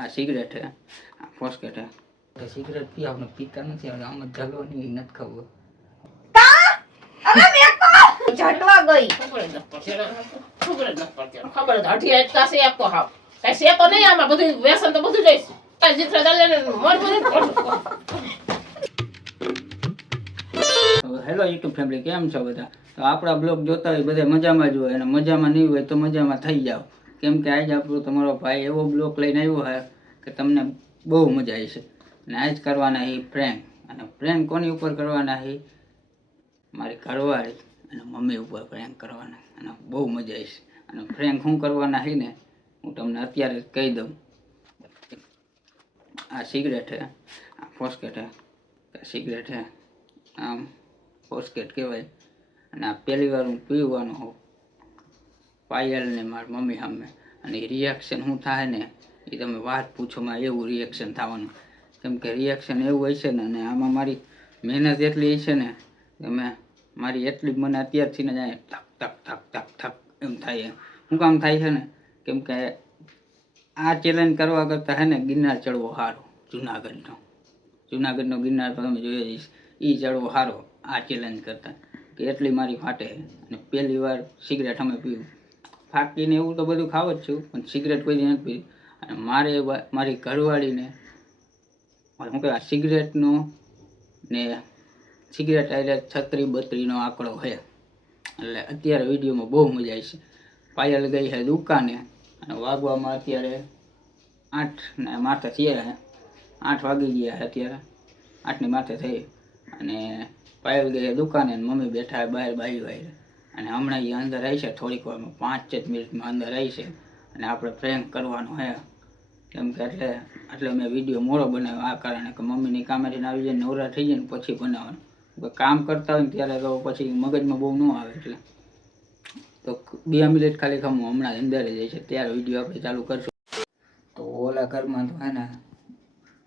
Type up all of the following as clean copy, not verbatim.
આ સિગરેટ હે, આ ફોસ્કેટ હે. સિગરેટ પી આપણે પીતા નથી, આમ જ જલવાની નથી ખબર. ઝટવા ગઈ ખબર જ પડતી ખબર જ અઢી એકતા છે એક તો હાવ કઈ છે તો નહીં આમાં બધું વ્યસન તો બધું જઈશ જીત્રા ચાલે હેલો યુટ્યુબ ફેમિલી, કેમ છો બધા? તો આપણા બ્લોગ જોતા હોય બધા મજામાં જ હોય, અને મજામાં નહીં હોય તો મજામાં થઈ જાઓ. કેમ કે આજ આપણો તમારો ભાઈ એવો બ્લોગ લઈને આવ્યો હોય કે તમને બહુ મજા આવી છે. અને આજ કરવાના છે પ્રેન્ક. અને પ્રેન્ક કોની ઉપર કરવાના છે? મારી ઘરવાળી અને મમ્મી ઉપર પ્રેન્ક કરવાના, અને બહુ મજા આવી છે. અને પ્રેન્ક શું કરવાના છે ને હું તમને અત્યારે જ કહી દઉં. આ સિગરેટ છે, આ ફોસ્કેટ છે, સિગરેટ છે, આમ ફોસ્કેટ કહેવાય. અને આ પહેલી વાર હું પીવાનું હોઉં પાયલને મારી મમ્મી સામે, અને એ રિએક્શન શું થાય ને એ તમે વાત પૂછોમાં એવું રિએક્શન થવાનું. કેમ કે રિએક્શન એવું હોય છે ને, અને આમાં મારી મહેનત એટલી છે ને કે મારી એટલી મને અત્યારથી ને જાય થક થક થક થક થક એમ થાય. શું કામ થાય છે ને, કેમ કે આ ચેલેન્જ કરવા કરતાં છે ને ગિરનાર ચડવો સારો. જુનાગઢનો ગિરનાર તો તમે જોઈ જઈશ, એ ચડવો સારો આ ચેલેન્જ કરતાં. કે એટલી મારી ફાટે. અને પહેલી વાર સિગરેટ અમે પીવું, ફાકીને એવું તો બધું ખાવ જ છું, પણ સિગરેટ કોઈ નથી પીવી. અને મારી ઘરવાળીને શું કહેવાય સિગરેટનો ને સિગરેટ એટલે 36-32નો આંકડો છે. એટલે અત્યારે વિડીયોમાં બહુ મજા આવી છે. પાયલ ગઈ છે દુકાને, અને વાગવામાં અત્યારે 8 ને માથે થયા છે. 8 વાગી ગયા છે અત્યારે, 8ની માથે થઈ. અને પાયલ ગઈ છે દુકાને, મમ્મી બેઠા બહાર બાઈ બહાર. અને હમણાં એ અંદર આવી છે થોડીક વારમાં, 5 મિનિટમાં અંદર આવી છે. અને આપણે પ્રેન્ક કરવાનો છે. કેમ કે એટલે મેં વિડીયો મોડો બનાવ્યો આ કારણે કે મમ્મીની કામેરીને આવી જાય, નવરા થઈ જાય ને પછી બનાવવાનું. કામ કરતા હોય ને ત્યારે તો પછી મગજમાં બહુ ન આવે. એટલે તો 2 મિનિટ ખાલી ખમું, હમણાં અંદર જાય છે ત્યારે વિડીયો આપણે ચાલુ કરશું. તો ઓલા ઘરમાં તો હે ને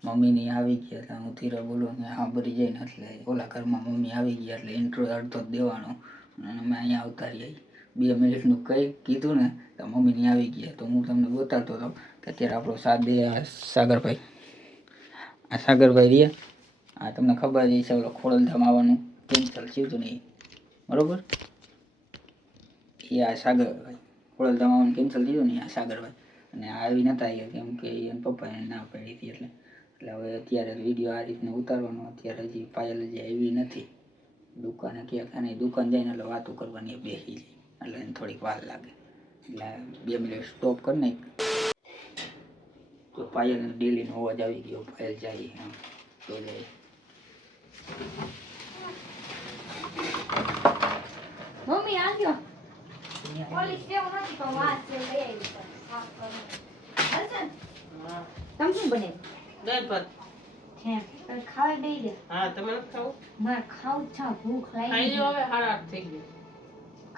મમ્મીની આવી ગયા એટલે હું ધીરે બોલું ને હા બરી જઈને, એટલે ઓલા ઘરમાં મમ્મી આવી ગયા એટલે ઇન્ટ્રો અડધો જ દેવાનો. અને અમે અહીંયા આવતા રહીએ. 2 મિનિટનું કંઈ કીધું ને તો મમ્મીની આવી ગયા. તો હું તમને બતાવતો હતો કે અત્યારે આપણો સાથ દે સાગરભાઈ. આ સાગરભાઈ રહ્યા, આ તમને ખબર છે ઓલો ખોડલધામ આવવાનું કેન્સલ થયું હતું ને એ, બરાબર? એ આ સાગરભાઈ ખોડલધામ આવવાનું કેન્સલ થયું ને આ સાગરભાઈ. અને આવી નતા આવ્યા કેમ કે એમ પપ્પાને ના પડી હતી. એટલે હવે અત્યારે વિડીયો આ રીતને ઉતારવાનો. અત્યારે હજી પાયલ હજી આવી નથી દુકાને, ક્યાંક નહીં દુકાન જઈને એટલે વાતો કરવાની બેસી જાય, એટલે એને થોડીક વાર લાગે. એટલે 2 મિનિટ સ્ટોપ કરી નાખ. તો પાયલનો ડેલીનો અવાજ આવી ગયો, પાયલ જાય એમ તો જાય. મમ્મી આવ્યો પોલીસ જેવું નથી તો વાત છે લઈ આવી સાફ કરો હસન તમ શું બને દાળ ભાત છે તમે ખાવા દઈ દે. હા તમે ખાવ માર ખાવું છે, ભૂખ લાગી ખાઈ લ્યો હવે 8:30 થઈ ગયું.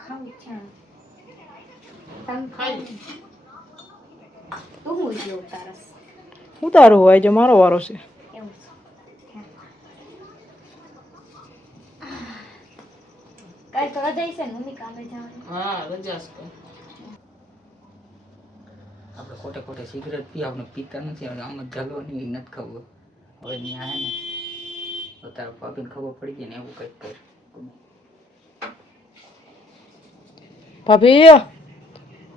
ખાવું છે તમે ખાઈ તું હું જો તારસ હું તારું હોય જો મારો વારો છે. એવું છે કાઈ તો રજા છે ને મમ્મી કામે જવાનું. હા રજા છે. આપણે ખોટે ખોટે સિગરેટ પી આપણે પીતા નથી, આમ જ જલવાની નથી ખબર. હવે ત્યાં હે ને તો તારા ભાભીને ખબર પડી જાય ને એવું કંઈક કર. ભાભી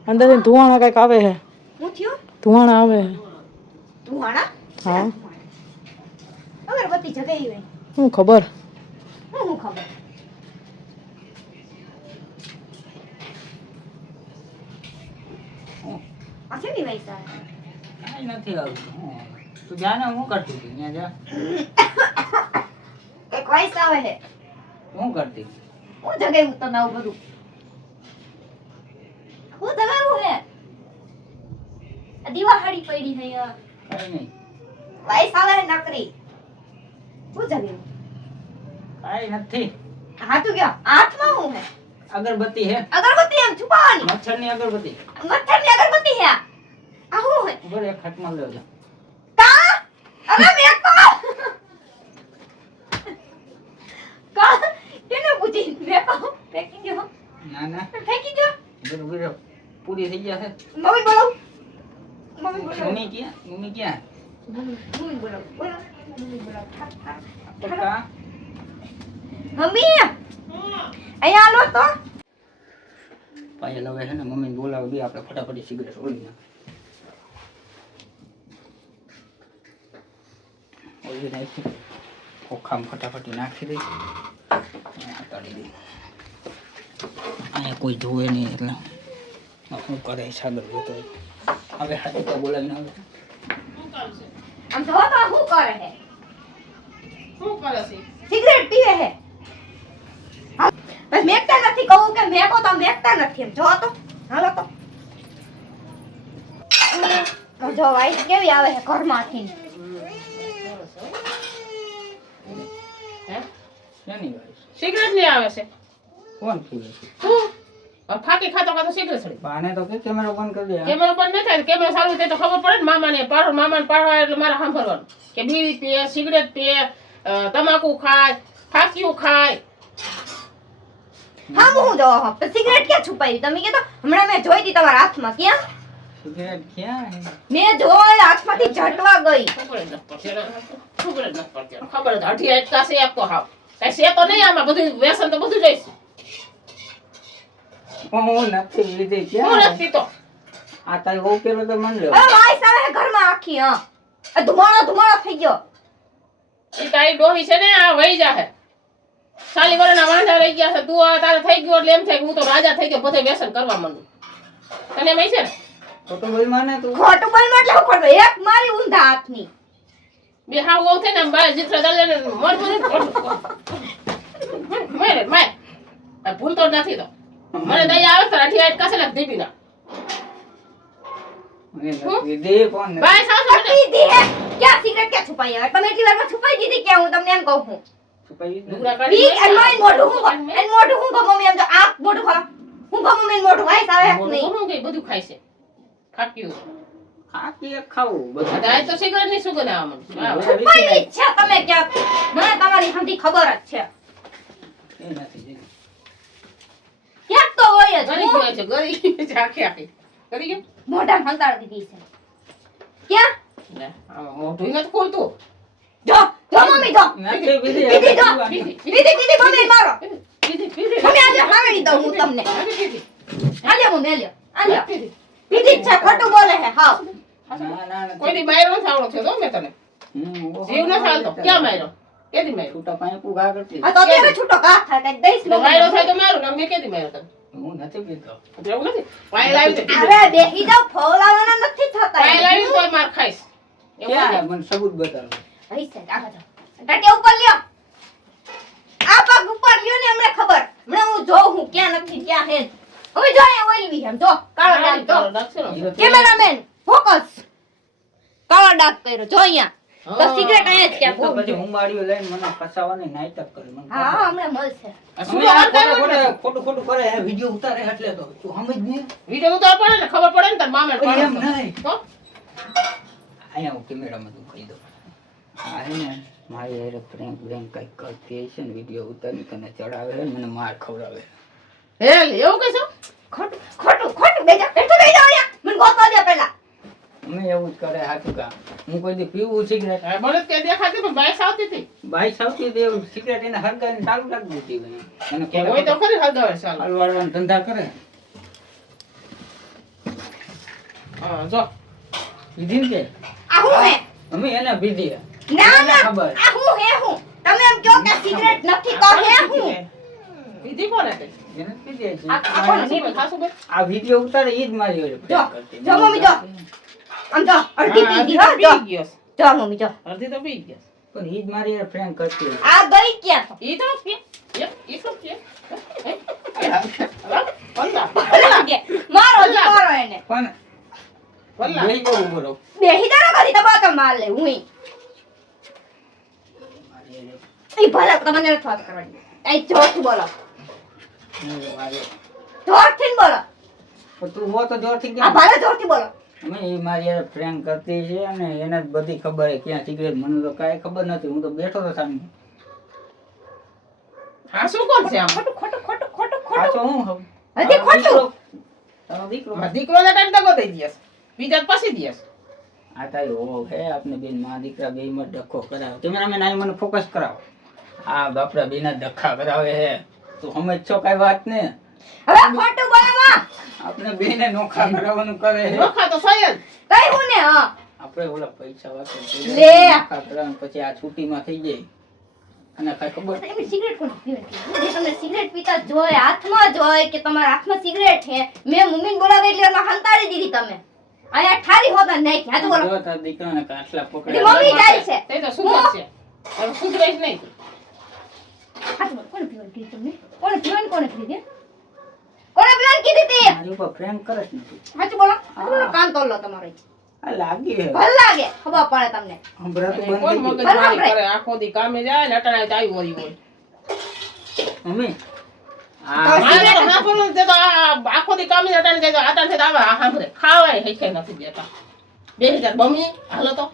અંદરથી ધુવાણા કઈક આવે છે. હું થયો ધુવાણા આવે છે. ધુવાણા? હા અગરબત્તી જગાઈ હોય. શું ખબર? હું ખબર આ છે ની વૈસા કાંઈ નથી આવતું. તું જા ને, હું કરતી હતી ત્યાં જા. એક વૈસા આવે છે. શું કરતી? હું જગાયું તને આવું બધું? હું જગાયું હે? આ દિવાળી પડી છે યાર. કાંઈ નહીં. વાઈસ આવે છે નકરી. હું જગાયું? કાંઈ નથી. હાથું ગયો હાથમાં હું હે? અગરબત્તી હે, અગરબત્તી એમ છુપાવાની. મચ્છરની અગરબત્તી. મચ્છરની અગરબત્તી હે આ હું હે? ઉભો એક હાથમાં લેજો. કા અરે મેકો કા કેને પૂછી મેકો ફેંકી ગયો? ના ના ફેંકી ગયો? ઉભો પૂરી થઈ ગયા છે. મમ્મી બોલો મમ્મી ક્યાં મમ્મી ક્યાં મમ્મી બોલો બોલો મમ્મી બોલો પપ્પા મમ્મી અહીંયા આલો તો પાયલ હવે છે ને મમ્મીને બોલાવે બી આપણે ફટાફટ સિગરેટ ઓળી નાખી ખોખામાં ફટાફટી નાખી દઈ તળી દઈ અહીંયા કોઈ જોવે નહીં એટલે શું કરે સાગર જોતો હવે હાથી તો બોલાવીને આવે આમ જો તો શું કરે હે શું કરે છે સિગરેટ પીવે હે બસ મેકતા નથી કહું કે મેકો તો મેકતા નથી એમ જો તો હાલો તો જો વાઈસ કેવી આવે છે ઘરમાંથી હે શેની વાત છે? સિગરેટ નહીં આવે છે કોણ પીવે છે તું ફાકી ખાતો ખાતો સિગરેટ છોડી બાને તો કે કેમેરો બંધ કરી દે કેમેરો બંધ ન થાય કેમેરો ચાલુ થાય તો ખબર પડે ને મામાને પાડવા એટલે મારે સાંભળવાનું કે બીડી પીએ સિગરેટ પીએ તમાકુ ખાય ફાકીઓ ખાય હા હું જો સિગરેટ ક્યાં છુપાવી તમે કે તો હમણાં મેં જોઈ હતી તમારા હાથમાં ક્યાં સિગરેટ ક્યાં હે? મેં જોઈ હાથમાંથી ઝટવા ગઈ ખબર જ નથી પડતી ખબર જ અઢી અટકા છે એક તો હાવ કઈ છે તો નહીં આમાં બધું વ્યસન તો બધું જોઈશ હું નથી લીધી હું ક્યાં હે? નથી તો આ તારી બહુ પેલો તો મન લે હવે વાઈસ આવે છે ઘરમાં આખી હા આ ધુમાડો થઈ ગયો એ તારી ડોહી છે ને આ વહી જાહે સાલી વરના વાંઢા રહી ગયા છે તું આ તારે થઈ ગયું એટલે એમ થાય કે હું તો રાજા થઈ ગયો બધે વ્યસન કરવા માંડું તને એમ છે ને ખોટું બોલ માને તું ખોટું બોલ એટલે હું ખોટું એક મારી ઊંધા હાથની બે હાવ ઓવ થઈને આમ બાર જીતરા ચાલે ને મર મેરે મેં આ ભૂલ તો નથી તો મને દયા આવે તો અઠી અટકા છે ને દીપીના મને નથી લીધી કોણ નથી? બાય સાસુ ને પીધી હે ક્યાં સિગરેટ ક્યાં છુપાઈ હવે તમે એટલી વારમાં છુપાઈ દીધી ક્યાં હું તમને એમ કહું છું છુપાઈ દીધી? લુગડા પી કાઢી એનો એન મોઢું હું કહું મમ્મી એમ જો આ મોઢું ખોલો હું કહું મમ્મી મોઢું વાઈસ આવે છે નહીં હું કઈ બધું ખાય છે ફાક્યું ખાતી એક ખાવું બધું આ તો સિગરેટ ની સુગંધ આવે મને છુપાઈ છે તમે ક્યાં મને તમારી હમથી ખબર જ છે એ નથી જીતી. ક્યાંક તો હોય જ ગરી હું ગયો છે ગરી છે આખી આખી કરી ગયો મોઢામાં હંતાડી દીધી છે ક્યાં લે આ મોઢું નથી ખોલતું જો મમ્મી જો નથી બીજી દીદી જો પીધી દીદી મમ્મી મારો પીધી પીધી મમ્મી આજે હાવેડી દઉં હું તમને પીધી આલ્યો મમ્મી આલ્યો પીધી દીદી જ છે ખોટું બોલે છે હાવ ના ના કોઈ દી માર્યો નથી આવડો છે તો મેં તને જીવ ન ચાલતો ક્યાં માર્યો કેદી માર્યો છૂટા પાણી પૂગા કરતી આ તો અત્યારે છૂટો કાઢ થાય કઈ દઈશ તો માર્યો મમ્મી થાય તો મારું ને મેં કેદી માર્યો તને હું નથી પીતો એવું નથી પાય લાવી દે અરે બેહી જાવ ફોલાવાના નથી થતા પાય લાવી તો માર ખાઈશ એવું ક્યાં હે? નથી. મને સબૂત બતાવો અહીં છે આગળ જાઓ ટાટી ઉપર લ્યો આ પગ ઉપર લ્યો ને હમણે ખબર હમણે હું જોઉં હું ક્યાં નથી ક્યાં હે હવે જો અહીંયા ઓલવી એમ જો કાળો ડાઘ જો રાખશે ને. કેમેરામેન ફોકસ કાળો ડાઘ કર્યો જો અહીંયા તો હા. સિગરેટ અહીંયા જ એ ક્યાં તો ભૂલ પછી હુંબાડીઓ લઈને મને ફસાવાની નાટક કરે મને હા હમણાં મળશે આ અમે શું આ વાત કરે ખોટું ખોટું કરે હે વિડિયો ઉતારે એટલે તો તું સમજ નહીં વિડિયો ઉતાર પડે ને ખબર પડે ને તાર મામે એમ નહીં. તો અહીંયા હું કેમેરામાં તું કહી દઉં આ હે ને મારી હારે પ્રેમ કંઈક કરતી હશે ને વિડીયો ઉતારી તને ચડાવે છે ને મને માર ખવડાવે હે એવું કહેશો ખોટું ખોટું ખોટું બેજા બેઠો બેહી જાવ અહીંયા મને ગોતવા દે પહેલા અમે એવું જ કરે હાચું કા હું કોઈ દી પીવું સિગરેટ હા બોલે કે દેખાતી પણ બાઈક આવતી હતી ભાઈ સૌથી તે સિગરેટ એને હરગાઈને ચાલુ રાખી દીધી ભાઈ એને કે હોય તો ખરી હલગાવે ચાલ હલવાડવાનો ધંધા કરે હા જો પીધી ને કે આ હું હે અમે એને પીધી ના એને ના ખબર આ હું હે હું તમે એમ કહો કે સિગરેટ નથી તો હે હું દીદી કોને તે એને પીધી હશે. આ કોણ નહીં પણ ખાસું બે આ વિડીયો ઉતારે ઈ જ મારી હારે જો, પ્રેમ કરતી. જો મમ્મી જો. આમ જો અડધી પી ગઈ હો જો પી ગયો જો મમ્મી જો અડધી તો પી ગયો પણ ઈ જ મારી હારે પ્રેમ કરતી હોય. આ ગઈ ક્યાં તો ઈ તો પી એ તો પી મારો દીકરો એને પણ વલ્લા બેય બહુ બરો. બેહી જાનો કરી દબા તો માર લે હું મારી હારે ઈ ભલે તમને નથી વાત કરવાની આ જોરથી બોલો મારી જોરથી બોલો પણ તું હો તો જોરથી આ કેમ? ભલે જોરથી બોલો અમે ઈ મારી હારે પ્રેમ કરતી છે અને એને જ બધી ખબર છે ક્યાં સિગરેટ મને તો કાંઈ ખબર નથી હું તો બેઠો તો સામે હા શું કોણ છે આમ ખોટું ખોટું ખોટું ખોટું આ ખોટું તો હું હવ. હજી ખોટું તારો દીકરો દીકરો ને ટાઈમ દગો દઈ દિયસ બીજા પછી દિયસ આ તારી ઓ હે આપને બેન માં દીકરા બે માં ડખો કરાવે કેમેરામેન આઈ મને ફોકસ કરાવો આ બાપરા બેના ડખા કરાવે હે તું સમજ છો કઈ વાત ને હવે ખોટું બોલવા આપને બેને નોખા કરાવવાનું કરે હે નોખા તો સયન કઈ હું ને હા આપણે ઓલા પૈસા વાતો લે. નોખા કરાવવાનું પછી આ છૂટીમાં થઈ જાય અને કઈ ખબર તમે સિગરેટ કોણ પીવે છે તમે સિગરેટ પીતા જોય હાથમાં જોય કે તમારા હાથમાં સિગરેટ છે મેં મમ્મીને બોલાવે એટલે એમાં હંતાડી દીધી તમે આયા ઠારી હોતા નહીં હાથ બોલો જો તાર દીકરાને કાટલા પકડે એની મમ્મી જાય છે તે તો સુધર છે હવે સુધરે જ નહીં હાથ બોલો કોણ પીવાનું કીધું તમને કોણ કીધી કોને પીવાનું કીધી તી મારી ઉપર પ્રેમ કરે જ નથી હાથ બોલો કાન તોલ લો તમારો આ લાગી હે ભલ લાગે ખબર પડે તમને હંભરાતું અને બંધ કોણ થઈ ગયું. મગજમારી કરે આખો દી કામે જાય ને અટાણે ચાવી વળી હોય મમ્મી મારે તો ના પડવું તે તો આખો દી કામે અટાણે જાય તો આટાણે થાય તો આવે સાંભળે ખાવાય હેખે નથી બેઠા 2000 બમી હાલો તો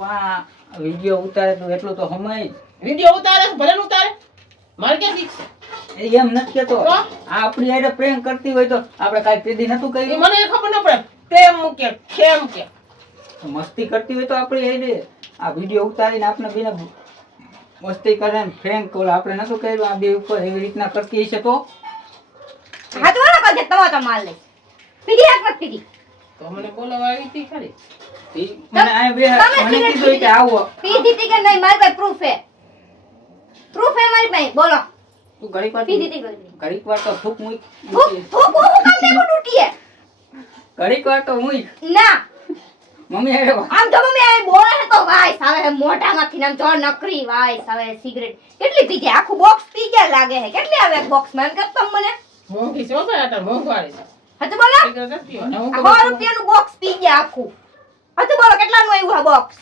આ વિડિયો ઉતારે તો એટલું તો સમય વિડિયો ઉતારે ભલે ને ઉતારે મારે કે ઠીક છે એમ નથી કેતો તો? આ આપણી હારે પ્રેમ કરતી હોય તો આપણે કાઈ પેદી નતું એ કર્યું મને ખબર ન પડે પ્રેમ કે ખેમ કે મસ્તી કરતી હોય તો આપણી હારે આ વિડિયો ઉતારીને આપણે બેને મસ્તી કરે ને ફ્રેન્ક કોલ આપણે નતું કર્યું આ બે ઉપર એવી રીતના કરતી હશે તો હાથ બોલો કાજે તમારો માલ લે પીધી હાથ મત પીધી તો મને બોલાવા આવી હતી ખરી ઈ મને આ બે તમે મને સિગરેટ કીધું કે આવો પીધી તી કે નહીં મારી પાસે પ્રૂફ હે મારી પાસે બોલો તું ઘડીક વાર પીધી તી ગઈ ઘડીક વાર તો થૂક મૂક હું કામ દેખો ટૂટી હે ઘડીક વાર તો હું ના મમ્મી હારે આમ જો મમ્મી આ બોલે છે તો વાઈસ આવે છે મોઢામાંથી ને આમ જો નકરી વાઈસ આવે સિગરેટ કેટલી પીધી આખું બોક્સ પી ગયા લાગે છે કેટલી આવે એક બોક્સ માં એમ કે તમે મને મોંઘી છે ભાઈ અટાણે મોંઘવારી છે હજુ બોલો સિગરેટ નથી પીવાની. હું 100 રૂપિયાનું બોક્સ પી ગયા આખું હજુ બોલો કેટલાનું આવ્યું આ બોક્સ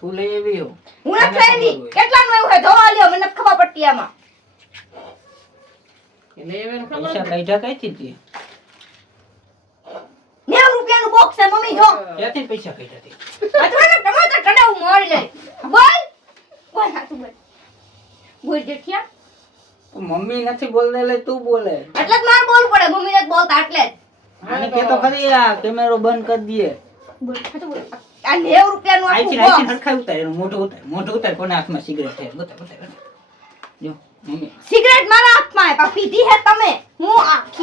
તું લઈ આવી હો હું નથી લાવી કેટલાનું આવ્યું છે જોવા લ્યો મને નથી ખબર પડતી આમાં એટલે એને ખબર પૈસા નથી. કાઢ્યા કઈથી હતી 90 રૂપિયાનું બોક્સ છે મમ્મી જો ક્યાંથી પૈસા કાઢ્યા હતી અથવા ટમાટર કડાવું મળી લે બોલ બોલ હાતું બોલ જેઠિયા તો મમ્મી નથી બોલને લે તું બોલે એટલે જ મારે બોલવું પડે મમ્મી નથી બોલતા એટલે જ આને કે તો ખરી આ કેમેરો બંધ કરી દઈએ બોલ હાતું બોલ આ 90 રૂપિયાનું આઈથી આખું આઈથી બોક્સ હરખાઈ ઉતાર એનું મોઢું ઉતાર કોના હાથમાં સિગરેટ છે બતા બતા જો મમ્મી સિગરેટ મારા હાથમાં હે પણ પીધી હે તમે હું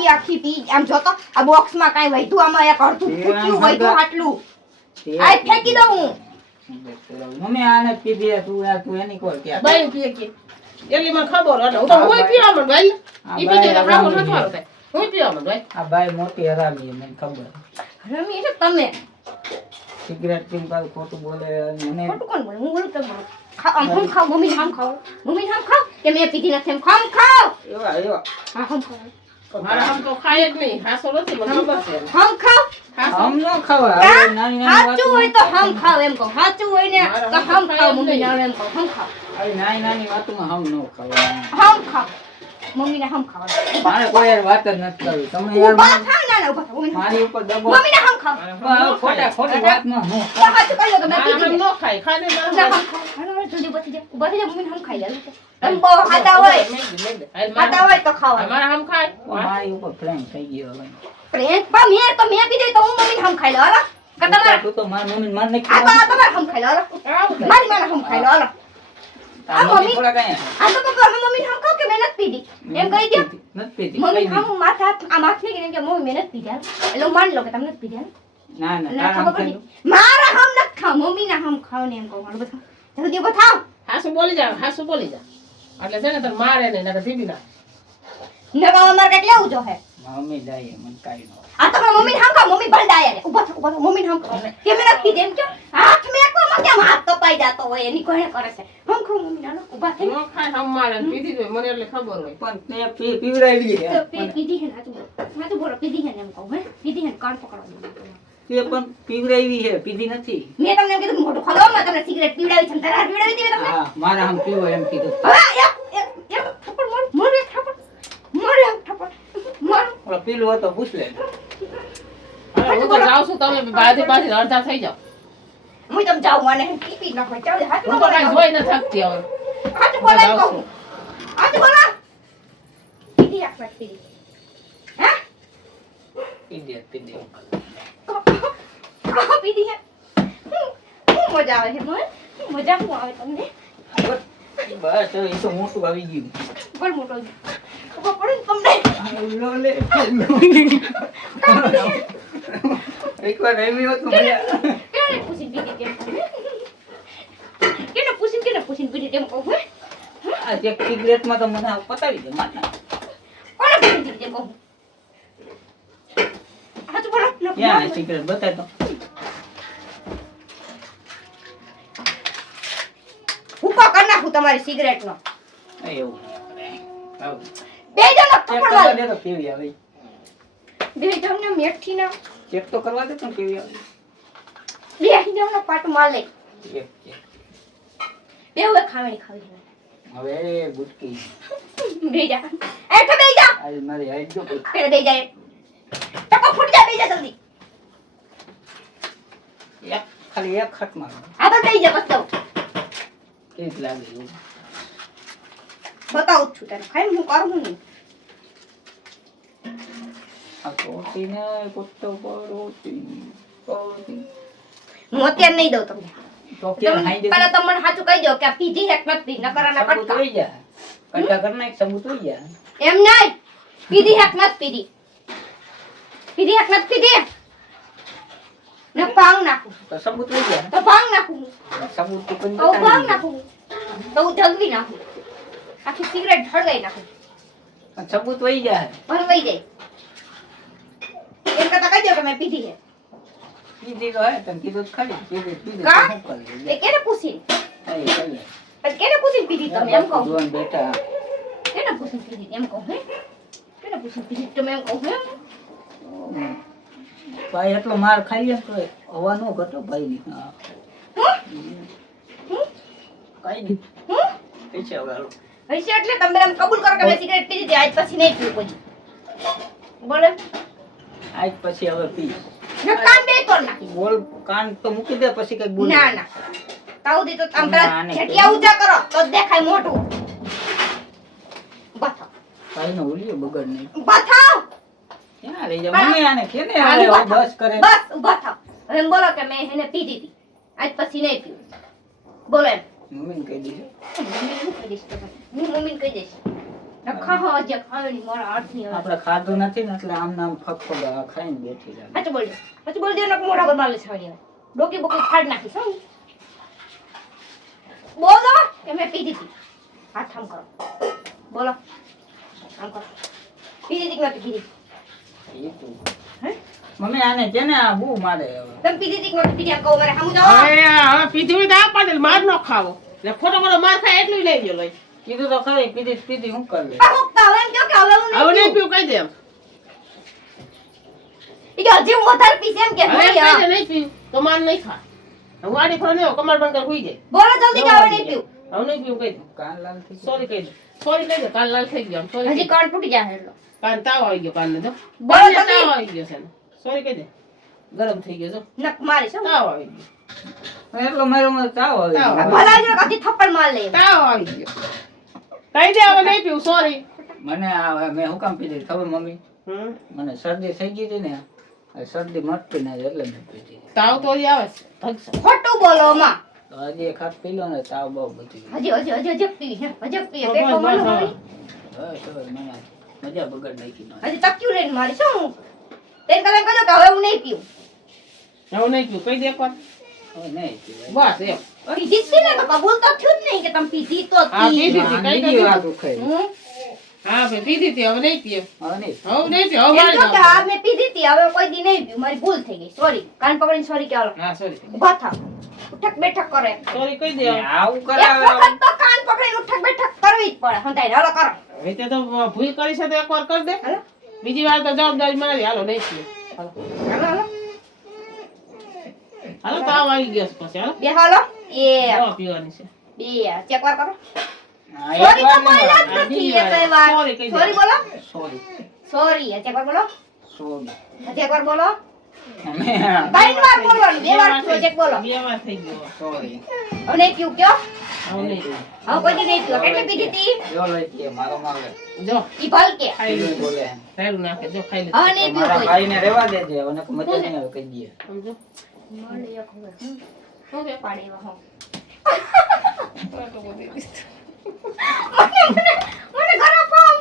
આખી પી આમ જો તો આ બોક્સમાં કાઈ વૈધું આમાં એક અડધું એ ફૂટ્યું આમ વૈધું હરગા- આટલું આ ફેંકી દઉં હું મમ્મી આને પીધી તું એની કોઈ ક્યાં બાઈ પીએ કે એટલી મને ખબર એટલે હું તો હા, હું બાઈ. પીવા માંડ ભાઈ હા, ઈ બાઈ પીજે તો ખાવું હરામી નથી વાળું થાય હું પીવા માંડ ભાઈ આ બાઈ મોટી હરામી છે, મને ખબર રમી એટલે તમે સિગરેટ પીને પાછું ખોટું બોલે અને મને ખોટું કોણ બોલે હું બોલું તમે બોલો હમ ખાવ મમ્મી હમ ખાવ કે મેં પીધી નથી એમ હમ ખાવ એવા હા હમ ખાવ મારા આમ તો ખાય જ નહીં હાસો નથી મને ખબર છે હમ ખાવ હાસો આમ ન ખવાય હવે હા? નાની નાની સાચું હોય વાતોમાં તો હમ ખાવ એમ કહો સાચું હોય ને મારા તો હમ હમ ખાય ખાવ એમ મમ્મી નહીં. ને એમ કહો હમ ખાવ આવી નાની નાની વાતોમાં હમ ન ખવાય હમ ખાવ મમ્મીને હમ ખાવ મારે કોઈ યાર વાત જ નથી કરવી તમે યાર ઉભા થાવ ના ના ઉભા થાવ મમ્મીને મારી ઉપર દબાવ મમ્મીને હમ ખાવ ખોટા ખોટી વાતમાં હું તો સાચું કહ્યું કે મેં મારા પીધી આમ છે. ન ખાય ખાને ના, મારા હમ ખાવ. હાલો, હાલો, જલ્દી ઉભા થઈ જાઓ. ઉભા થઈ જાઓ, મમ્મીને હમ ખાઈ લે. તમે બહુ ખાતા હોય ખાતા હોય તો ખાવ મારા આમ ખાય મારી ઉપર પ્રેમ થઈ ગયો હવે પ્રેમ પણ મેં પીધી તો હું મમ્મીને હમ ખાઈ લો હાલો કે તમારા તું તો મારી મમ્મી માર આ તો આ તમારે હમ ખાઈ લો હાલો આવું થાય. મારી માને હમ ખાઈ લો હાલો તારી મમ્મી થોડા કાંઈ આ તો પપ્પા અમે મમ્મીને હમ ખાવ કે મેં નથી પીધી એમ કહી દો નથી પીતી મમ્મી કઈ હમ માથા આ માથ ને કે મમ્મી મેં નથી પીધી હાલો. એટલે હું માની લો કે તમે નથી પીધી હાલો. ના ના અને તારા ખબર પડી મારા હમ નથી ખાવ મમ્મીના હમ ખાવ ને એમ કહું હાલો બધા જલ્દી ઉભા થાવ હાસુ બોલી જા એટલે છે ને તને મારે નહીં નકર ધીબી ના નવા અમારે કઈક લેવું જો હે મમ્મી જાય મને કાઈ ન આ તો પણ મમ્મીને હમ ખાવ મમ્મી ભલડાયા રે ઉભા થાવ મમ્મીને હમ ખાવ કે મેં નથી પીધી એમ કે હાથ મેકવામાં કેમ હાથ કપાઈ જાતો હોય એની કોણે કરે છે હમ ખાવ મમ્મી હાલો ઉભા થઈ ન ખાય હમ મારે ને પીધી જ હોય મને એટલે ખબર હોય પણ તે પીવડાવી છે પીધી હે સાચું બોલો પીધી હે ને એમ કહું હે પીધી હે ને કાન પકડવા દો તે પણ પીવડાવી છે પીધી નથી મેં તમને એમ કીધું મોઢું ખોલો મેં તમને સિગરેટ પીવડાવી છે તારા પીવડાવી દીધી તમને હા મારા આમ પીવો એમ કીધું હવે એક થપ્પડ મોર એક થપ્પડ ઓલો પીલું હતો પૂછ લે હવે હું તો જાઉં છું તમે બાજી અડધા થઈ જાઓ હું તમ જાઉં મને પી નાખો ચાલ હાથ હું તો કાંઈ જોઈ ન થકતી હવે હાથ બોલા કહું હાથ બોલા પીધી આખા પીધી હે પી દે પીધી હે હું મજા આવે છે મને મજા શું આવે તમને બસ હવે એ તો મોટું આવી ગયું બોલ મોટો ખબર પડે ને તમને લો લે એકવાર આવી હોત તો મજા કેને પૂછીને પીધી કેને પૂછીને પીધી તેમ કહું હે આ એક સિગરેટમાં તો મને પતાવી દે મારના કોને પૂછીને પીધી તેમ કહું હાચું બોલો ક્યાં સિગરેટ બતાય તો ઉભા કરી નાખું તમારી સિગરેટ નો એવું આવ બે જણ ચેક કરવા દે તો કેવી આવે બે જણ મેઠી ના ચેક તો કરવા દે તો કેવી આવે બે જણ પાટ માલે એક ચેક બે હવે ખાવી હવે ગુટકી બે જા એ તો બે જા આ મારી હાઈટ જો કોઈ પેલા બે જા ટકો ફૂટ જા બે જા જલ્દી એક ખાલી એક ખટ માર આ તો બે જા બતાવ કેવી લાગે એવું બતાવું છું તને ખાઈ હું કરું નહીં આ કોટીને કુત્તો પરોટી હું અત્યારે નહીં દઉં તમને તો કેમ હાઈ દે પહેલા તમે મને સાચું કહી દો કે આ પીધી હેક નથી નકરાના સબૂત કટકા હોઈ જા કટા કર નાખ સબૂત હોઈ જા એમ નહીં પીધી હેક નથી પીધી પીધી હેક નથી પીધી ને ભાંગ નાખું તો સબૂત હોઈ જા તો ભાંગ નાખું સબૂત તો કોઈ તો ભાંગ નાખું તો હું જગવી નાખું આખી સિગરેટ ઢળગાઈ નાખું પણ સબૂત હોઈ જા ભરવાઈ જાય એમ કરતા કહી દો કે મેં પીધી હે કીધી તો હે તને કીધું તો ખરી કીધું કીધું કા? શું કરી એ કેને પૂછીને એ ચાલે પછી કેને પૂછીને પીધી તમે એમ કહો જોન બેટા કેને પૂછીને પીધી એમ કહો હે કેને પૂછીને પીધી તમે એમ કહો હે ભાઈ એટલો માર ખાઈ લે તો હવા નો ઘટો ભાઈ ની હા કઈ નહીં કઈ છે હવે હાલો હશે એટલે તમે એમ કબૂલ કરો કે મેં સિગરેટ પીધી હતી આજ પછી નહીં પીવું પછી બોલે આજ પછી હવે પી ના કાન બે તોડ નાખી બોલ કાન તો મૂકી દે પછી કઈક બોલ ના ના તાઉદી તો આમ ના, પેલા નહીં. છેટિયા ઊંચા કરો તો જ દેખાય મોટું બતાવ ભાઈ નો ઉલ્યો બગડ નહીં બતાવ ક્યાં લઈ જા મમ્મી આને કેને આવે હવે બસ કરે બસ ઊભા થાવ હવે એમ બોલો કે મેં એને પીધી હતી આજ પછી નહીં પીવું બોલો એમ મમ્મીને કહી દેજો મમ્મીને હું કહી દઈશ તમે હું મમ્મીને કહી દઈશ નખા હો જે ખાવાની મારા હાથ ની આપણે ખાધું નથી ને એટલે આમ નામ ફકફગા ખાઈને બેઠી રહે હાચું બોલ દે નક મોઢા પર મારે છાણી હવે ડોકી બોકી ફાડ નાખીશ હો બોલો કે મેં પીધી હતી હાથ આમ કરો બોલો આમ કરો પીધી હતી કે નહોતી પીધી એ તું હે મમ્મી આને કેને આ બહુ મારે હવે તમે પીધી હતી કે નહોતી પીધી આમ કહો મારે સામું જાઓ હવે પીધી હોય તો આ પાડેલ માર ન ખાવો ને ખોટો ખોટો માર ખાય એટલું લઈ ગયો લઈ કીધું તો ખરી પીધી હું કરી લે આ મુકતા હવે એમ કહો કે હવે હું હવે નહીં નહીં પીવું કહી દે એમ ઈ કે હજી હું વધારે પીશ એમ કે હવે નહીં કહી હા. દે નહીં પીવું તો માર નહીં ખા હું આડી ફરો નહીં કમર બંધ કર હુઈ જાય બોલો જલ્દી કે હવે નહીં પીવું હવે નહીં પીવું કહી દે કાન લાલ થઈ ગયો. સોરી કહી દે સોરી કહી દે કાન લાલ થઈ ગયો સોરી હજી કાન તૂટી જાય એટલો કાન તાવ આવી ગયો કાન ને જો બોલો કાનને જલ્દી. તાવ આવી ગયો છે ને સોરી કહી દે ગરમ થઈ ગયો જો નક મારીશ હો. તાવ આવી ગયો એટલો મારો મને તાવ આવી તાવ ગયો. ભલા જો કદી થપ્પડ માર લે તાવ આવી ગયો કહી દે હવે નહીં પીવું સોરી મને આ મેં હું કામ પીધી ખબર મમ્મી મને શરદી થઈ ગઈ હતી ને આ શરદી મટતી ના એટલે મેં પીધી તાવ તો હજી આવે છે ધગશે ખોટું બોલો માં તો હજી એક હાથ પી લો ને તાવ બહુ બધી હજી પી હે હજી પી પેટો મને હોય બસ હવે મને મજા બગડ નાખી ના હજી તક્યું લઈને મારી શું તેન કલમ કહો કે હવે હું નહીં પીવું હવે નહીં પીવું કહી દે એકવાર હવે નહીં પીવાય. બસ એમ પીધી જ છે ને તો કબૂલ તો થયું જ નહીં કે તમે પીધી તો હા, હતી. પીધી. આ કઈ બીજી કઈ વાત ઉખાઈ. હું હા ભાઈ પીધી હતી હવે નહીં પીએ હવે નહીં હવે નહીં પીએ હવે એમ મારી કહો કે જાવ. આ મેં પીધી હતી હવે કોઈ દી નહીં પીવું મારી ભૂલ થઈ ગઈ સોરી કાન પકડીને સોરી કે હાલો હા સોરી ઊભા થાવ ઉઠક બેઠક કરો એક સોરી કહી દે હવે. આવું એક કરાવે વખત તો કાન પકડીને ઉઠક બેઠક કરવી જ પડે હંધાઈને હાલો કરો રીતે તો ભૂલ કરી છે તો એકવાર કરી દે હાલો બીજી વાર તો જવાબદારી મારી હાલો નહીં પીએ હાલો હાલો હાલો હાલો તાવ આવી ગયો છે પછી હાલો બે હાલો એ દવા પીવાની છે બે ચેક વાર કરો હા, સોરી એક તો વાર નહીં બોલ્યા જ વાત. નથી બીજી એક વાર. વાર Sorry કહી દે. સોરી બોલો સોરી સોરી ચેક વાર બોલો સોરી ચેક વાર બોલો અમે ત્રણ વાર બોલવાનું બે વાર થઈ- ચેક બોલો બે વાર થઈ ગયો સોરી હવે નહીં પીવું કયો હવે નહીં હવે કોઈ દી નહીં પીવો કેટલી પીધી હતી જો લઈ કે મારો માગે જો ઈ ભલ કે ખાઈ લે બોલે ખાઈ નાખે જો ખાઈ લે હવે નહીં પીવું મારા કોઈ ભાઈને રહેવા દેજે અને મજા નહીં આવે કહી દઈએ સમજો મળે એક હવે હું શું છે? પાડે એવા હો આટલું બધું દીધું. મને ઘરે પાવ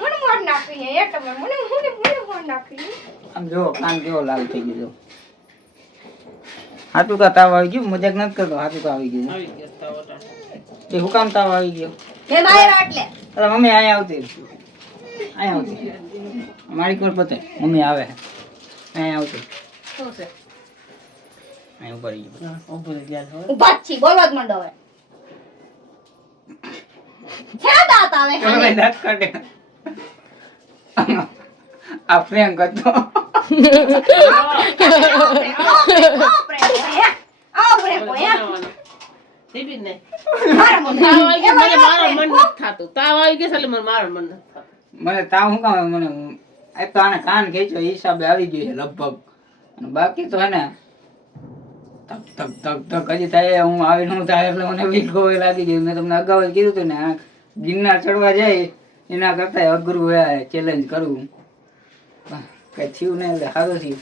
મને માર નાખી હે એક મને માર નાખી આમ જો કાન કેવો લાલ થઈ ગયો હાથું કા તાવ આવી ગયો મજાક નથી કરતો હાથું કા આવી ગયું આવી ગયો તાવ અટાણે. એ હુકામ તાવ આવી ગયો હે બહાર એટલે અરે મમ્મી અહીંયા આવતી મારી કોલ પતે મમ્મી આવે અહીંયા આવતી શું છે? અહીંયા ઉપર આવી ગયો ઊભું રહી ગયા છો. ઉભા જ છી બોલવા જ માંડો હવે ક્યાં દાંત આવે ચલો ભાઈ દાંત કાઢે આ પ્રેમ કરતો દીદી ને. મારા તાવ આવી ગયો, મને મારવાનું મન નથી થાતું. તાવ આવી ગયો છે એટલે મને મારવાનું મન નથી થાતું. મને તાવ શું કામ આવે? મને એક તો આને કાન ખેંચો એ હિસાબે આવી ગયું છે લગભગ અને બાકી તો હે ને તક તક તક તક હજી થાય હું આવીને હું થાય એટલે મને વીક ગોવે લાગી ગયું મેં તમને અગાઉ જ કીધું હતું ને આ ગિરનાર ચડવા જાય એના કરતા અઘરું હે ચેલેન્જ કરવું કઈ થયું ને એટલે સારું થયું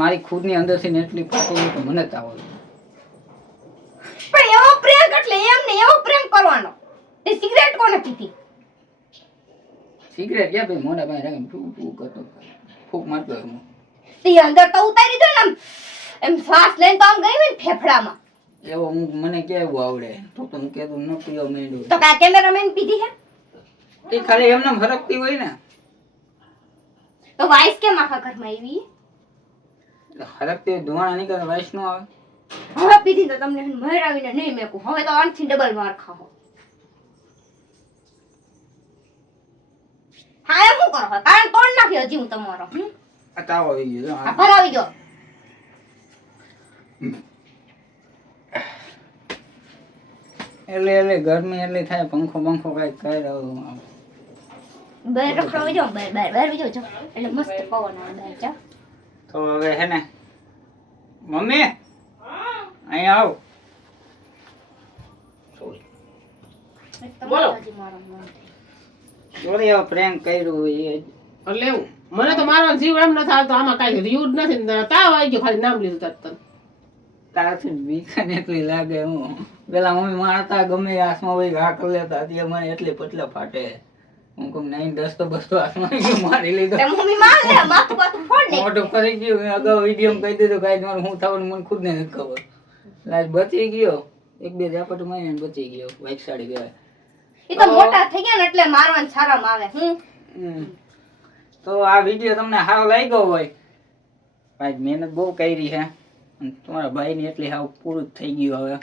મારી ખુદની અંદરથી ને એટલી ફાટી તો મને તાવ આવ્યો પણ એવો પ્રેમ એટલે એમ ને એવો પ્રેમ કરવાનો એ સિગરેટ કોને પીધી સિગરેટ ક્યાં ભાઈ મોઢા પાસે રાખીને ફૂ ફૂ કરતો ફૂક મારતો હું તે અંદર તો ઉતારી દો ને આમ એમ શ્વાસ લઈને તો આમ ગઈ ને ફેફડામાં એવો હું મને કેવું આવડે તો હું કેતું ન પીવો મેંડું તો કા કેમેરામેન પીધી હે એ ખાલી એમને ફરકતી હોય ને તો વાઇસ કેમ આખા ઘરમાં આવી ફરકતી હોય ધુમાડા નીકળે વાઇસ નો આવે હવે પીધી તો તમને મહેરાવીને નહીં મેકું હવે તો આનથી ડબલ માર ખાઓ હા એમ શું કરો કારણ તોડ નાખ્યો હજી હું તમારો આ તાવ આવી ગયો આ ભરાવી દો એટલે ગરમી એટલી થાય પંખો બંખો કઈ કઈ રહ્યો બહાર રખડવા જાઓ બહાર જાઓ એટલે મસ્ત પવન આવે બહાર જાઓ તો હવે હે ને મમ્મી અહીંયા આવ બોલો. હજી મારો મન થાય. ચોરી હવે પ્રેન્ક કર્યું એ એટલે એવું. મને તો મારવાનો જીવ એમ નથી આવતો આમાં કાંઈ રહ્યું જ નથી ને તાવ આવી ગયો ખાલી નામ લીધું તરત. તારથી બીક એટલી લાગે હું પેલા મમ્મી મારતા ગમે હાથમાં હોય ઘા કરી લેતા અત્યારે મને એટલી પટલા ફાટે હું કહું નહીં 10 તો બસો હાથમાં મારી લીધો તે મમ્મી માર લે માથું બાથું ફોડ ને મોટો કરી ગયો મેં અગાઉ વિડીયો કહી દીધું કાંઈ મારું શું થવાનું મને ખુદ ને નથી ખબર લાજ બચી ગયો એક બે ઝાપટ મારીને બચી ગયો વાઇક સાડી ગયા એ તો મોટા થઈ ગયા ને એટલે મારવાનું શરમ આવે તો આ વિડીયો તમને સારો લાગ્યો હોય ભાઈ મહેનત બહુ કરી છે અને તમારા ભાઈની એટલી હાવ પૂરું જ થઈ ગયું હવે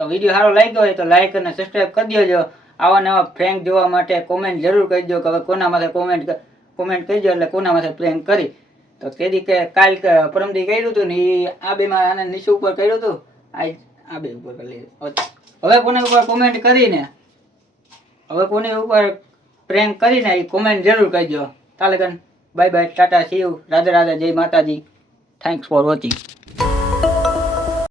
તો વિડીયો સારો લાગ્યો હોય તો લાઈક અને સબસ્ક્રાઈબ કરી દેજો આવા નવા પ્રેન્ક જોવા માટે કોમેન્ટ જરૂર કરજો કે હવે કોના માથે કોમેન્ટ કરજો એટલે કોના માથે પ્રેન્ક કરી તો તેદી કે કાલ પરમદી કર્યું હતું ને એ આ બેમાં આને નીચે ઉપર કર્યું હતું આ બે ઉપર કરી હવે કોને ઉપર કોમેન્ટ કરીને હવે કોની ઉપર પ્રેન્ક કરીને એ કોમેન્ટ જરૂર કરજો તાલે bye bye Tata C you Radhe Radhe જય માતાજી થેન્ક્સ ફોર વોચિંગ